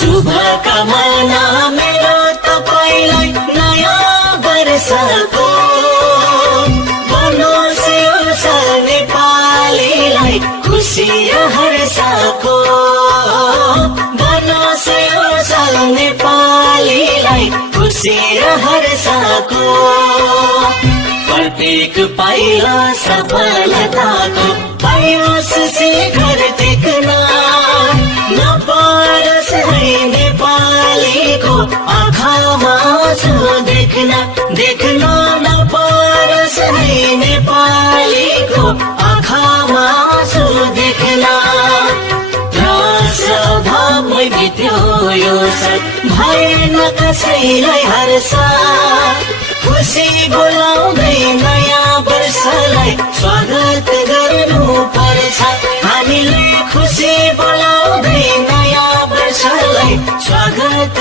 शुभकामना मेरो तपाईलाई नयाँ वर्षको बनोस् यो साल नेपालीलाई खुसी र हर्षको बनोस् यो साल नेपालीलाई खुसी र हर्षको प्रत्येक पाइला सफलताको पाइयोस् शिखर देख्न नपरोस् है नेपालीको आँखामा आँसु देख्न नपरोस् है नेपालीको आँखामा आँसु देख्न र स्वभावमै बित्यो यो साल भएन कसैलाई हर्ष खुसी बोलाउँदै नयाँ वर्षलाई स्वागत गर्नु पर्छ हामीले खुसी बोलाउँदै नयाँ वर्षलाई स्वागत